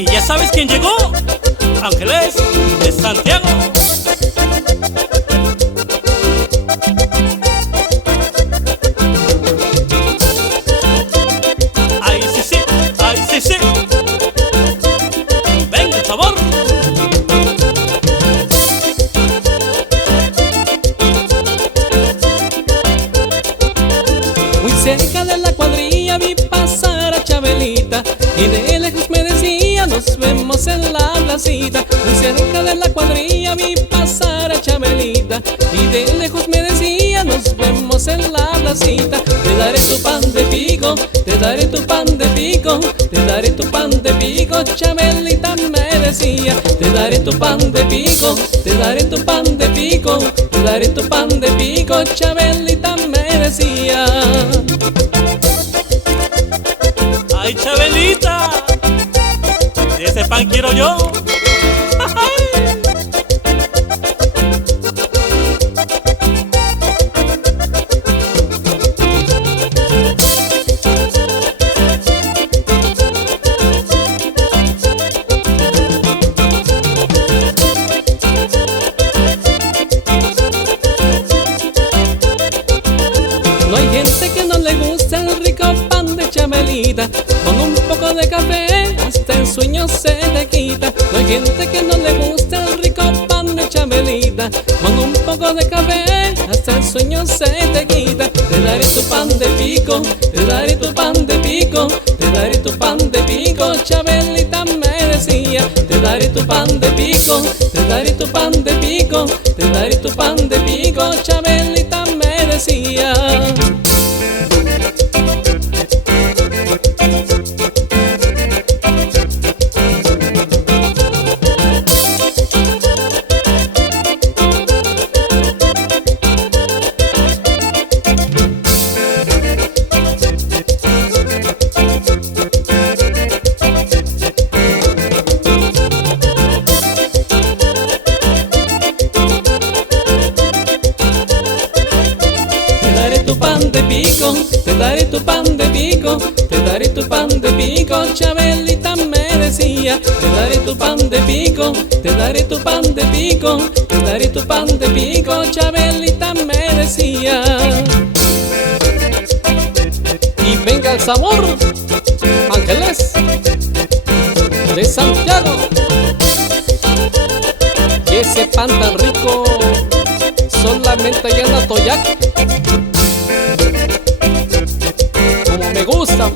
Y ya sabes quién llegó, Ángeles de Santiago. Ay sí sí, ay sí sí. Venga el sabor. Muy cerca de la cuadrilla vi pasar a Chabelita y de lejos me decía nos vemos en la placita. Muy cerca de la cuadrilla vi pasar a Chabelita y de lejos me decía nos vemos en la placita. Te daré tu pan de pico, te daré tu pan de pico, te daré tu pan de pico, Chabelita me decía. Te daré tu pan de pico, te daré tu pan de pico, te daré tu pan de pico, Chabelita me decía. Ay Chabelita, de ese pan quiero yo. No hay gente que no le guste el rico pan de Chabelita, con un poco de café hasta el sueño se te quita. No hay gente que no le guste el rico pan de Chabelita, con un poco de café hasta el sueño se te quita. Te daré tu pan de pico, te daré tu pan de pico, te daré tu pan de pico, Chabelita me decía. Te daré tu pan de pico, te daré tu pan de pico, te daré tu pan de pico, Chabelita me decía. Pan de pico, te daré tu pan de pico, te daré tu pan de pico, Chabelita me decía. Te daré tu pan de pico, te daré tu pan de pico, te daré tu pan de pico, Chabelita me decía. Y venga el sabor, Ángeles de Santiago. Y ese pan tan rico solamente allá en Atoyac, como me gusta.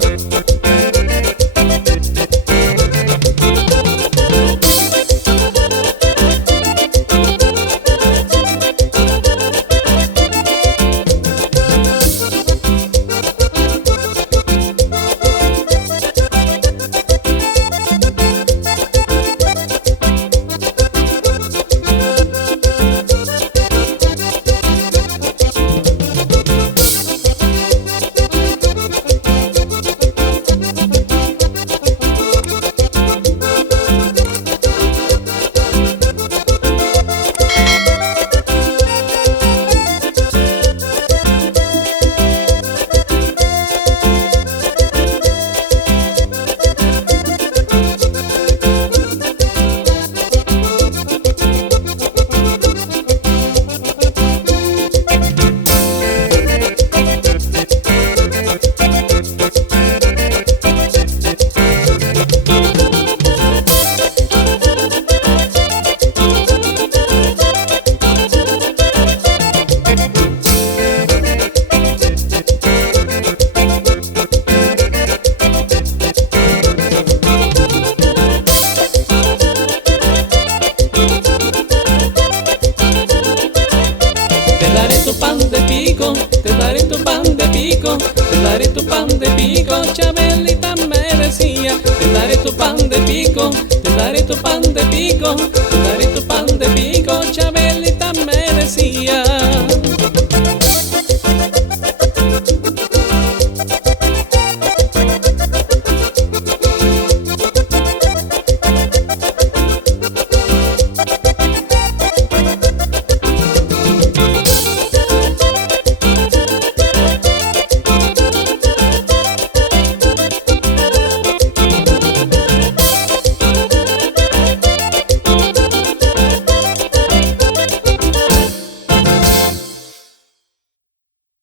Te daré tu pan de pico, te daré tu pan de pico, Chabelita me decía. Te daré tu pan de pico, te daré tu pan de pico, te daré tu pan de pico.